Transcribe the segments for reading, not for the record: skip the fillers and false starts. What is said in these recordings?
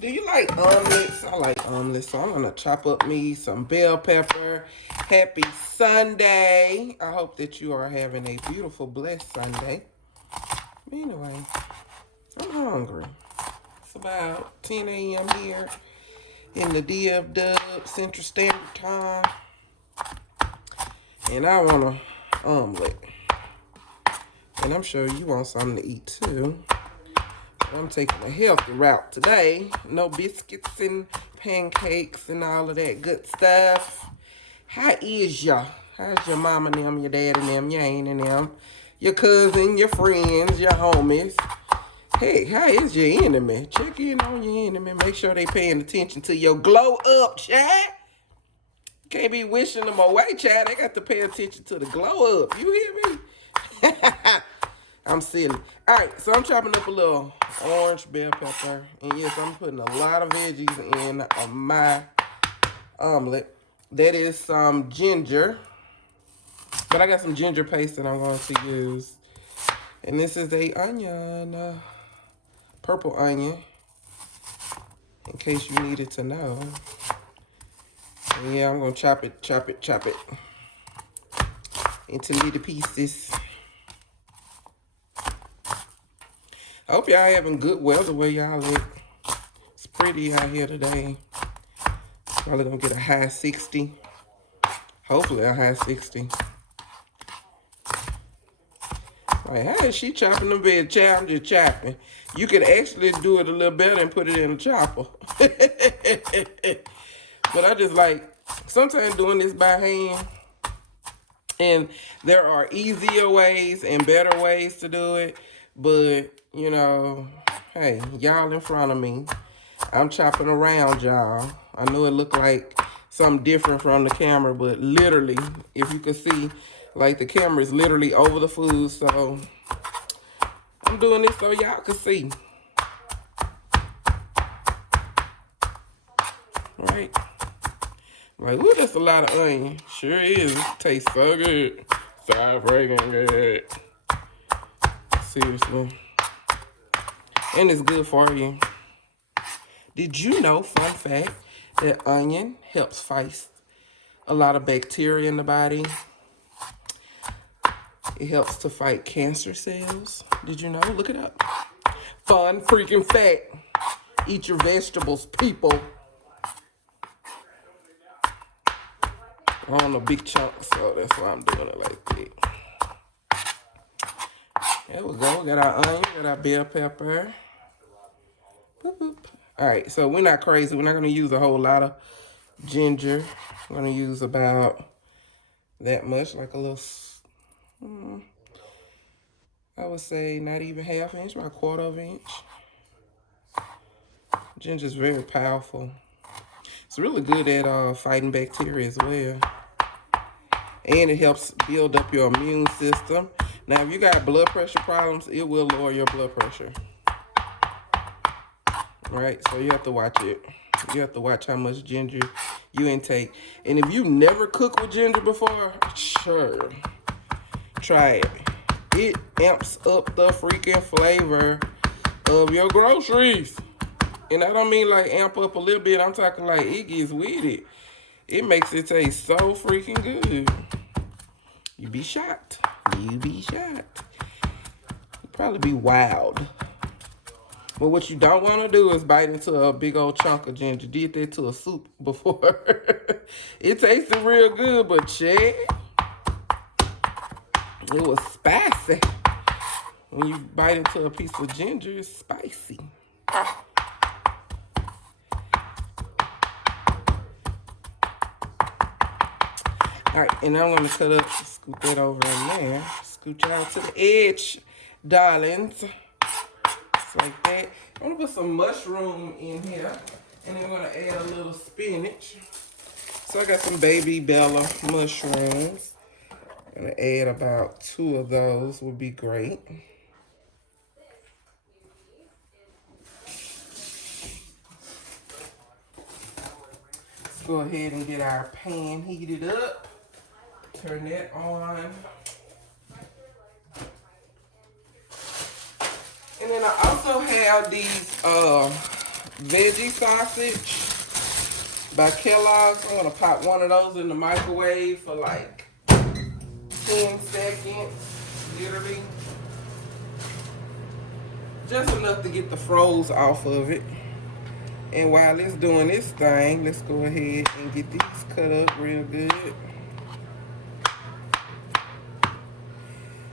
Do you like omelets? I like omelets, so I'm gonna chop up me some bell pepper. Happy Sunday. I hope that you are having a beautiful, blessed Sunday. Anyway, I'm hungry. It's about 10 a.m. here in the DFW Central Standard Time. And I want an omelet. And I'm sure you want something to eat too. I'm taking a healthy route today. No biscuits and pancakes and all of that good stuff. How is ya? How's your mama and them, your dad and them, your aunt and them, your cousin, your friends, your homies? Hey, how is your enemy? Check in on your enemy. Make sure they paying attention to your glow up, chat. Can't be wishing them away, chat. They got to pay attention to the glow up. You hear me? I'm silly. All right, so I'm chopping up a little orange bell pepper. And yes, I'm putting a lot of veggies in my omelet. That is some ginger. But I got some ginger paste that I'm going to use. And this is a onion, purple onion, in case you needed to know. And yeah, I'm going to chop it into little pieces. I hope y'all having good weather where y'all at. It's pretty out here today. Probably gonna get a high 60. Hopefully a high 60. Like, how is she chopping the bed? I'm just chopping. You could actually do it a little better and put it in a chopper. But I just like, sometimes doing this by hand. And there are easier ways and better ways to do it. But, you know, hey, y'all in front of me. I'm chopping around, y'all. I know it looked like something different from the camera, but literally, if you could see, like the camera is literally over the food. So I'm doing this so y'all can see. Right? Like, ooh, that's a lot of onion. Sure is. It tastes so good. So freaking good. Seriously. And it's good for you. Did you know, fun fact, that onion helps fight a lot of bacteria in the body? It helps to fight cancer cells. Did you know? Look it up. Fun freaking fact. Eat your vegetables, people. On a big chunk, so that's why I'm doing it like that. There we go. We got our onion, got our bell pepper. Boop, boop. All right, so we're not crazy. We're not going to use a whole lot of ginger. I'm going to use about that much, like a little, I would say not even half inch, about a quarter of an inch. Ginger is very powerful. It's really good at fighting bacteria as well. And it helps build up your immune system. Now, if you got blood pressure problems, it will lower your blood pressure. Right? So you have to watch it. You have to watch how much ginger you intake. And if you never cooked with ginger before, sure, try it. It amps up the freaking flavor of your groceries. And I don't mean like amp up a little bit. I'm talking like it gets with it. It makes it taste so freaking good. You be shocked. You be shocked. You'd probably be wild. But what you don't want to do is bite into a big old chunk of ginger. Did that to a soup before. It tasted real good, but check. It was spicy. When you bite into a piece of ginger, it's spicy. All right, and I'm going to cut up, scoop that over in there. Scooch out to the edge, darlings. Just like that. I'm going to put some mushroom in here. And then I'm going to add a little spinach. So I got some baby Bella mushrooms. I'm going to add about 2 of those would be great. Let's go ahead and get our pan heated up. Turn that on. And then I also have these veggie sausage by Kellogg's. I'm gonna pop one of those in the microwave for like 10 seconds, literally. Just enough to get the froze off of it. And while it's doing this thing, let's go ahead and get these cut up real good.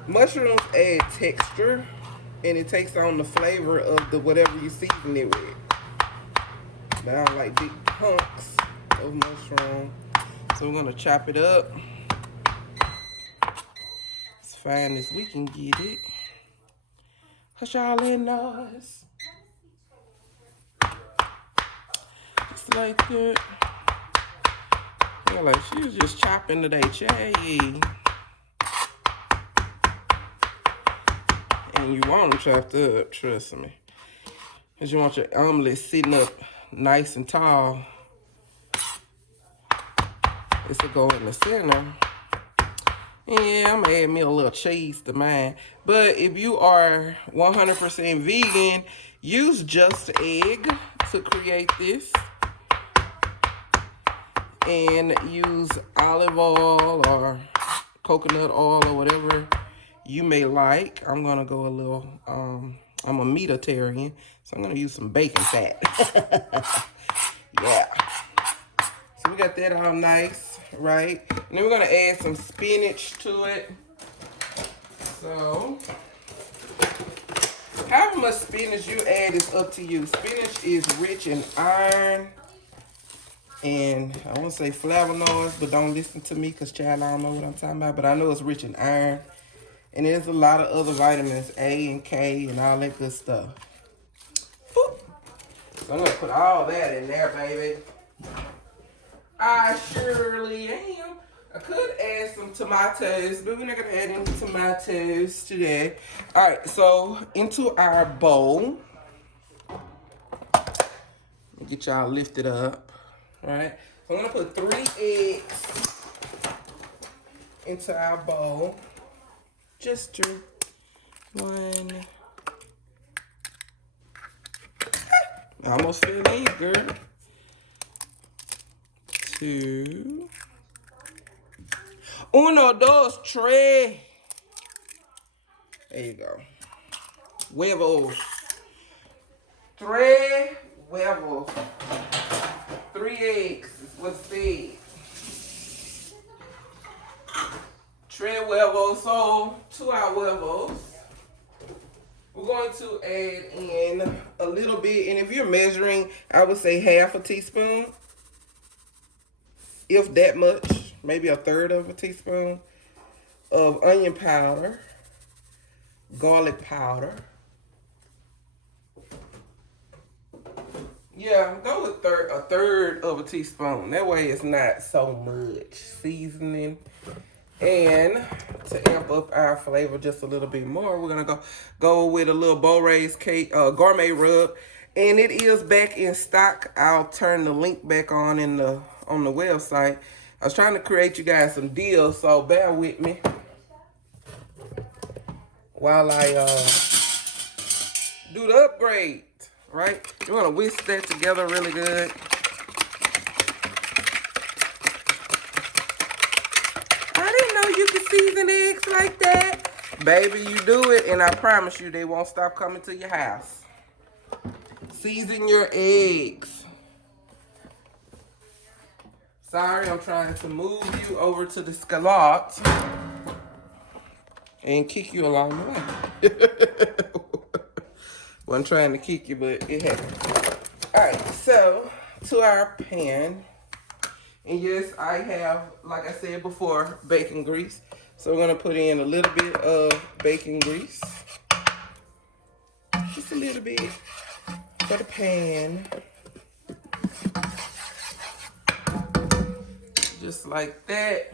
Mushrooms add texture, and it takes on the flavor of the whatever you season it with. But I don't like big hunks of mushroom, so we're gonna chop it up as fine as we can get it. Hush y'all in noise. Just like that. Yeah, like she was just chopping today, Chay. And you want them chopped up, trust me. Because you want your omelet sitting up nice and tall. It's to go in the center. Yeah, I'm gonna add me a little cheese to mine. But if you are 100% vegan, use just egg to create this. And use olive oil or coconut oil or whatever you may like. I'm gonna go a little, I'm a meatitarian, so I'm gonna use some bacon fat. Yeah. So we got that all nice, right? And then we're gonna add some spinach to it. So, however much spinach you add is up to you. Spinach is rich in iron and I won't say flavonoids, but don't listen to me because child, I don't know what I'm talking about. But I know it's rich in iron. And there's a lot of other vitamins, A and K and all that good stuff. Boop. So I'm going to put all that in there, baby. I surely am. I could add some tomatoes, but we're not going to add any tomatoes today. All right, so into our bowl. Get y'all lifted up. All right, so I'm gonna put 3 eggs into our bowl. Just 2. 1. I almost fell in, girl. 2. 1, 2, 3. There you go. Huevos. 3 huevos. 3 eggs is what's said. 3 huevos, so 2 huevos. We're going to add in a little bit, and if you're measuring, I would say half a teaspoon. If that much, maybe a third of a teaspoon of onion powder, garlic powder. Yeah, go with a third of a teaspoon. That way it's not so much seasoning. And to amp up our flavor just a little bit more, we're gonna go with a little Borays cake, gourmet rub. And it is back in stock. I'll turn the link back on the website. I was trying to create you guys some deals, so bear with me while I do the upgrade. Right? You're gonna whisk that together really good. I didn't know you could season eggs like that. Baby, you do it, and I promise you they won't stop coming to your house. Season your eggs. Sorry, I'm trying to move you over to the skillet and kick you along the way. Wasn't trying to kick you, but it happened. All right, so to our pan. And yes, I have, like I said before, bacon grease. So we're going to put in a little bit of bacon grease. Just a little bit for the pan. Just like that.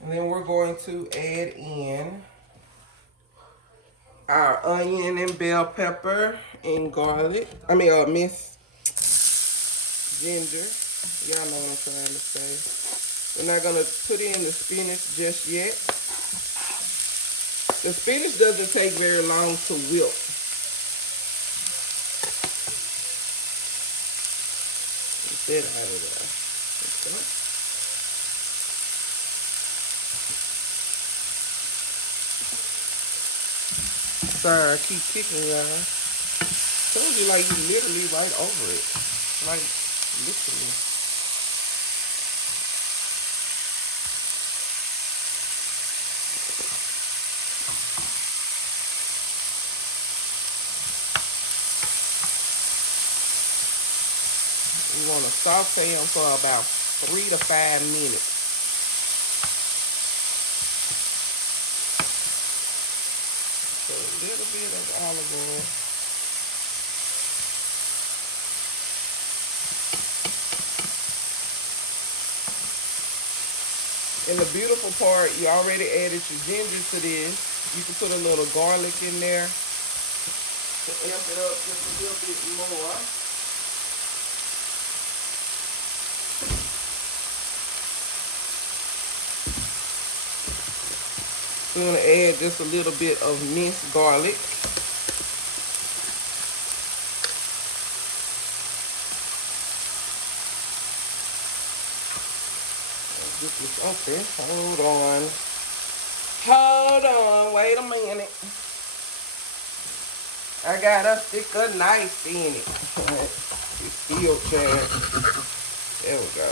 And then we're going to add in our onion and bell pepper and garlic. Minced ginger. Y'all know what I'm trying to say. We're not going to put in the spinach just yet. The spinach doesn't take very long to wilt. that out of there. Okay. Sorry, I keep kicking y'all. Told you like you literally right over it. Like literally. You want to saute them for about 3 to 5 minutes. So a little bit of olive oil. And the beautiful part, you already added your ginger to this. You can put a little garlic in there to amp it up just a little bit more. We're going to add just a little bit of minced garlic. This is okay. Hold on. Hold on. Wait a minute. I got to stick a knife in it. It's still jammed. There we go.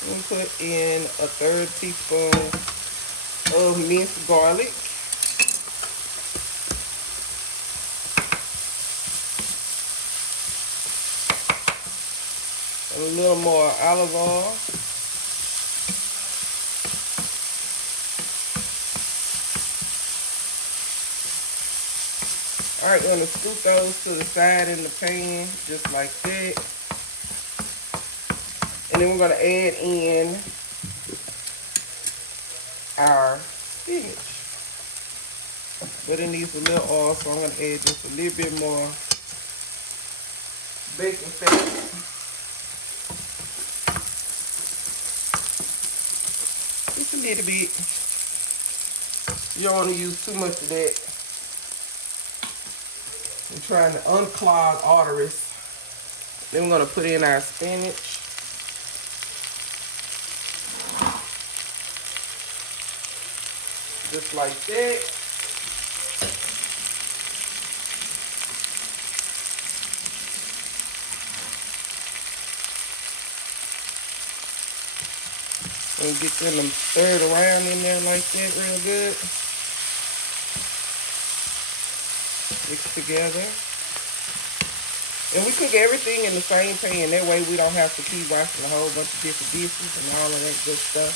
I'm going to put in a 1/3 teaspoon of minced garlic. And a little more olive oil. All right, we're going to scoop those to the side in the pan, just like that. And then we're going to add in our spinach. But it needs a little oil, so I'm going to add just a little bit more baking fat. Just a little bit. You don't want to use too much of that. I'm trying to unclog arteries. Then we're going to put in our spinach. Just like that. And get them stirred around in there like that real good. Mix together. And we cook everything in the same pan. That way we don't have to keep washing a whole bunch of different dishes and all of that good stuff.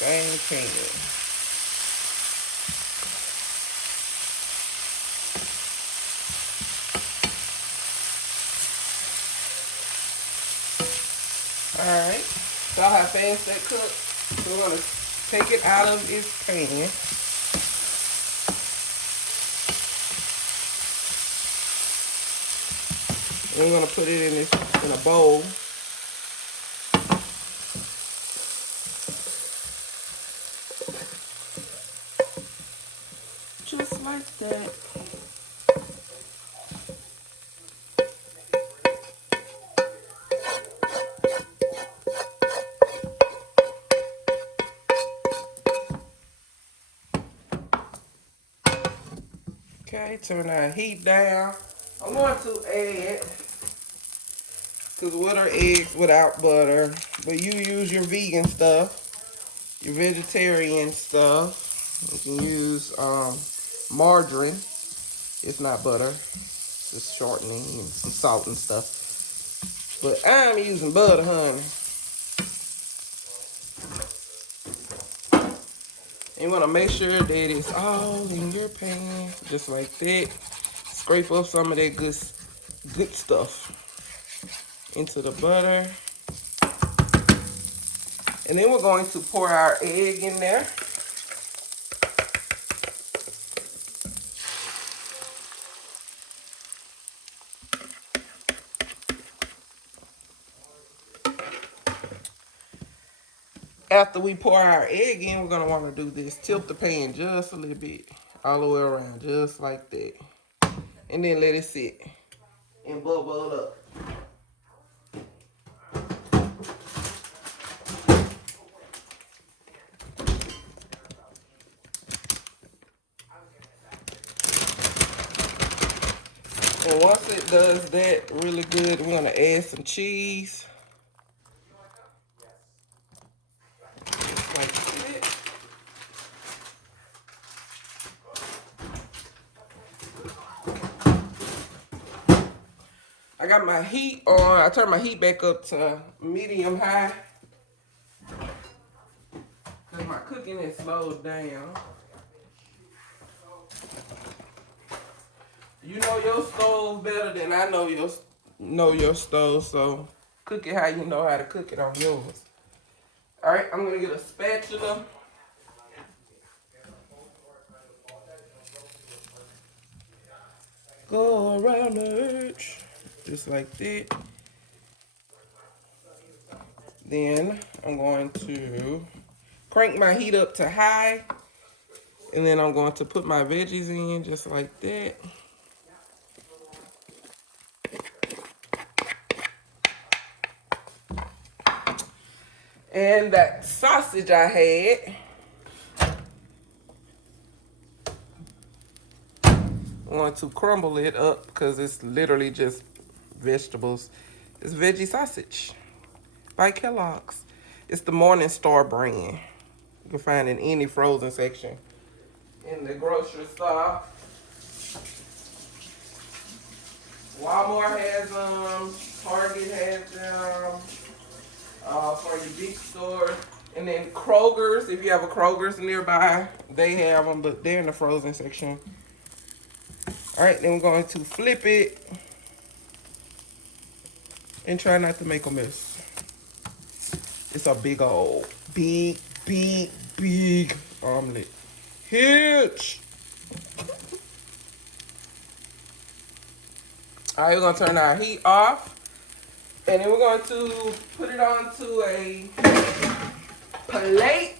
Same pan. Alright. So how fast that cooks. So we're going to take it out of its pan. We're going to put it in a bowl. Just like that. Okay, turn our heat down. I'm going to add, because what are eggs without butter? But you use your vegan stuff, your vegetarian stuff. You can use margarine. It's not butter. It's just shortening and some salt and stuff. But I'm using butter, honey. And you want to make sure that it's all in your pan, just like that. Scrape up some of that good stuff into the butter. And then we're going to pour our egg in there. After we pour our egg in, we're going to want to do this. Tilt the pan just a little bit. all the way around, just like that. And then let it sit and bubble up. And once it does that really good, we're gonna add some cheese. Just like that. I got my heat on. I turned my heat back up to medium high. Because my cooking is slowed down. You know your stove better than I know your stove, so cook it how you know how to cook it on yours. Alright, I'm gonna get a spatula. Go around the edge. Just like that. Then I'm going to crank my heat up to high. And then I'm going to put my veggies in just like that. And that sausage I had, I'm going to crumble it up because it's literally just vegetables. It's veggie sausage by Kellogg's. It's the Morning Star brand. You can find it in any frozen section in the grocery store. Walmart has them, Target has them, for your big store. And then Kroger's, if you have a Kroger's nearby, they have them, but they're in the frozen section. All right, then we're going to flip it and try not to make a mess. It's a big old, big omelet. Huge. All right, we're gonna turn our heat off. And then we're going to put it onto a plate.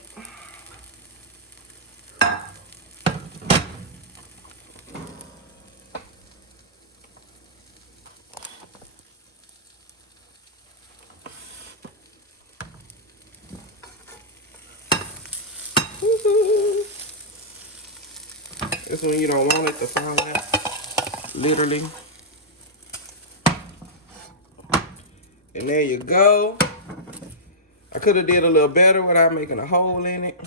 This one you don't want it to fall out, literally. And there you go. I could have did a little better without making a hole in it.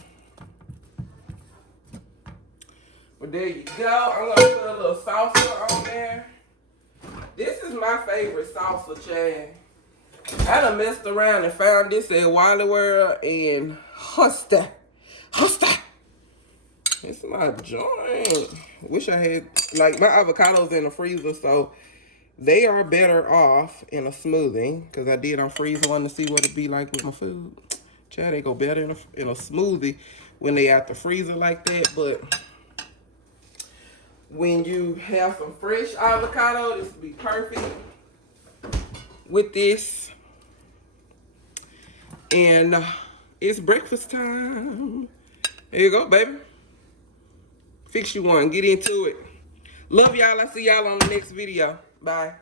But there you go. I'm gonna put a little salsa on there. This is my favorite salsa, Chad. I done messed around and found this at Wally World and Saute. It's my joint. Wish I had, like, my avocados in the freezer, so they are better off in a smoothie. Because I did unfreeze one to see what it'd be like with my food. Chad, they go better in a smoothie when they out the freezer like that. But when you have some fresh avocado, this would be perfect with this. And it's breakfast time. There you go, baby. Fix you one. Get into it. Love y'all. I'll see y'all on the next video. Bye.